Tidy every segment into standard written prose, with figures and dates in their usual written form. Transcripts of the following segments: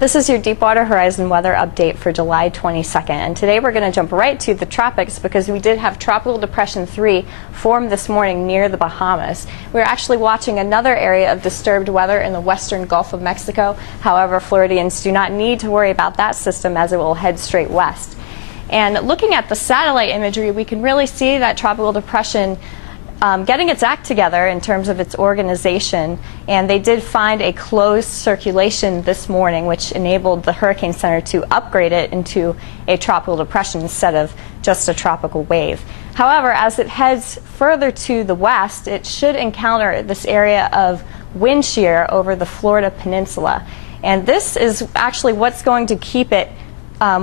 This is your Deepwater Horizon weather update for July 22nd, and today we're going to jump right to the tropics because we did have Tropical Depression 3 form this morning near the Bahamas. We're actually watching another area of disturbed weather in the western Gulf of Mexico. However, Floridians do not need to worry about that system as it will head straight west. And looking at the satellite imagery, we can really see that Tropical Depression getting its act together in terms of its organization, and they did find a closed circulation this morning which enabled the Hurricane Center to upgrade it into a tropical depression instead of just a tropical wave. However, as it heads further to the west, it should encounter this area of wind shear over the Florida Peninsula, and this is actually what's going to keep it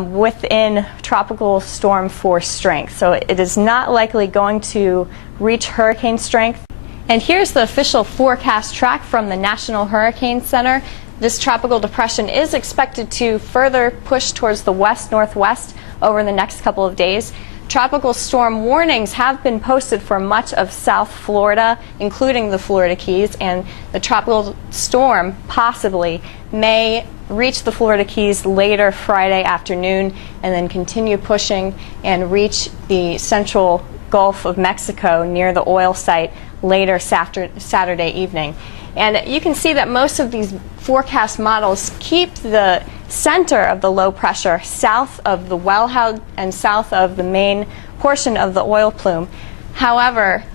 within tropical storm force strength. So it is not likely going to reach hurricane strength. And here's the official forecast track from the National Hurricane Center. This tropical depression is expected to further push towards the west-northwest over the next couple of days. Tropical storm warnings have been posted for much of South Florida, including the Florida Keys, and the tropical storm possibly may reach the Florida Keys later Friday afternoon and then continue pushing and reach the central Gulf of Mexico near the oil site later Saturday evening. And you can see that most of these forecast models keep the center of the low pressure south of the wellhead and south of the main portion of the oil plume. However,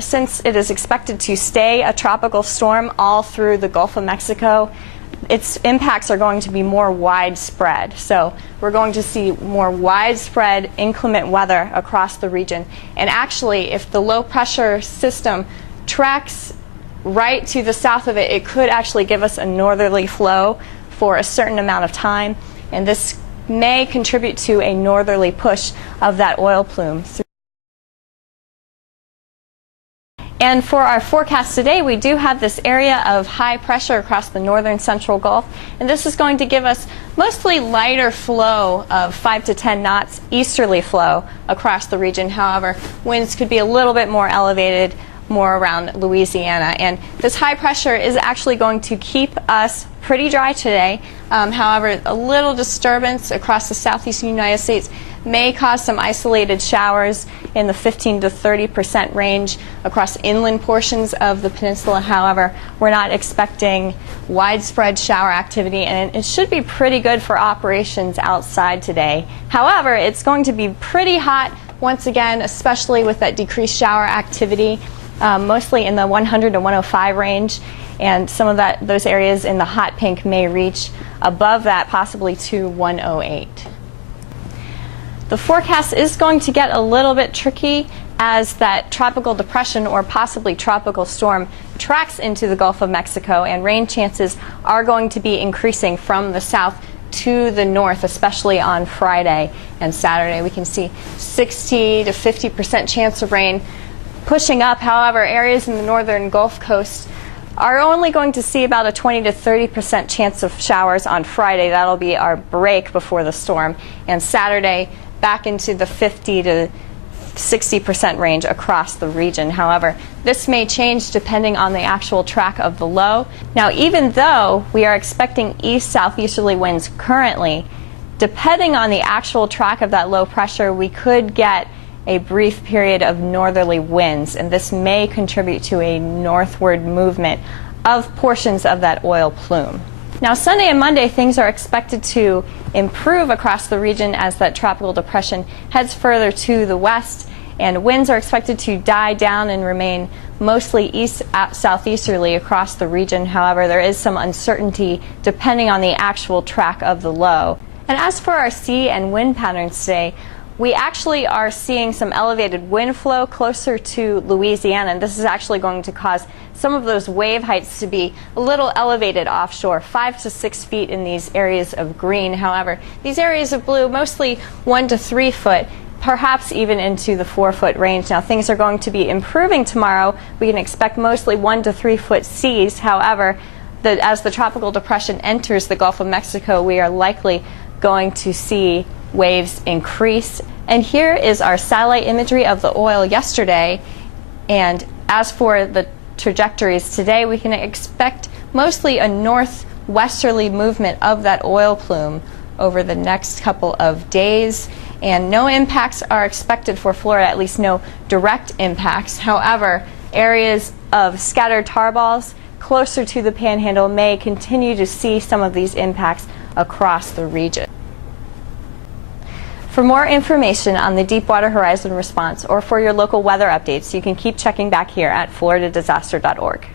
since it is expected to stay a tropical storm all through the Gulf of Mexico, its impacts are going to be more widespread. So we're going to see more widespread inclement weather across the region. And actually, if the low pressure system tracks right to the south of it, it could actually give us a northerly flow for a certain amount of time. And this may contribute to a northerly push of that oil plume. And for our forecast today, we do have this area of high pressure across the northern central Gulf, and this is going to give us mostly lighter flow of 5 to 10 knots easterly flow across the region. However, winds could be a little bit more elevated, more around Louisiana. And this high pressure is actually going to keep us pretty dry today. However, a little disturbance across the southeastern United States may cause some isolated showers in the 15 to 30% range across inland portions of the peninsula. However, we're not expecting widespread shower activity, and it should be pretty good for operations outside today. However, it's going to be pretty hot once again, especially with that decreased shower activity, mostly in the 100 to 105 range. And some of those areas in the hot pink may reach above that, possibly to 108. The forecast is going to get a little bit tricky as that tropical depression or possibly tropical storm tracks into the Gulf of Mexico, and rain chances are going to be increasing from the south to the north, especially on Friday and Saturday. We can see 60 to 50% chance of rain pushing up. However, areas in the northern Gulf Coast are only going to see about a 20 to 30% chance of showers on Friday. That'll be our break before the storm. And Saturday, back into the 50 to 60% range across the region. However, this may change depending on the actual track of the low. Now, even though we are expecting east-southeasterly winds currently, depending on the actual track of that low pressure, we could get a brief period of northerly winds, and this may contribute to a northward movement of portions of that oil plume. Now, Sunday and Monday, things are expected to improve across the region as that tropical depression heads further to the west, and winds are expected to die down and remain mostly east-southeasterly across the region. However, there is some uncertainty depending on the actual track of the low. And as for our sea and wind patterns today, we actually are seeing some elevated wind flow closer to Louisiana, and this is actually going to cause some of those wave heights to be a little elevated offshore, 5 to 6 feet in these areas of green. However, these areas of blue, mostly 1 to 3 foot, perhaps even into the 4-foot range. Now, things are going to be improving tomorrow. We can expect mostly 1 to 3 foot seas. However, as the tropical depression enters the Gulf of Mexico, we are likely going to see waves increase. And here is our satellite imagery of the oil yesterday. And as for the trajectories today, we can expect mostly a north westerly movement of that oil plume over the next couple of days, and no impacts are expected for Florida, at least no direct impacts. However, areas of scattered tar balls closer to the Panhandle may continue to see some of these impacts across the region. For more information on the Deepwater Horizon response or for your local weather updates, you can keep checking back here at floridadisaster.org.